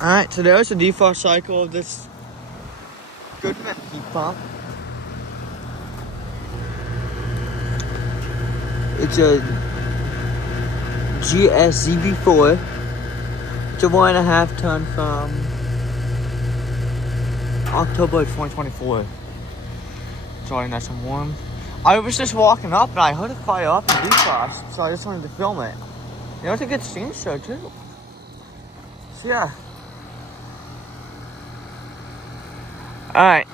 Alright, so there's the default cycle of this Goodman heat pump. It's a GSZB4. It's a 1.5 ton from October 2024. It's already nice and warm. I was just walking up and I heard it fire up and defrost, so I just wanted to film it. You know, it's a good scene show too. So yeah. Alright.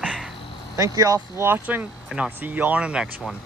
Thank you all for watching, and I'll see you all in the next one.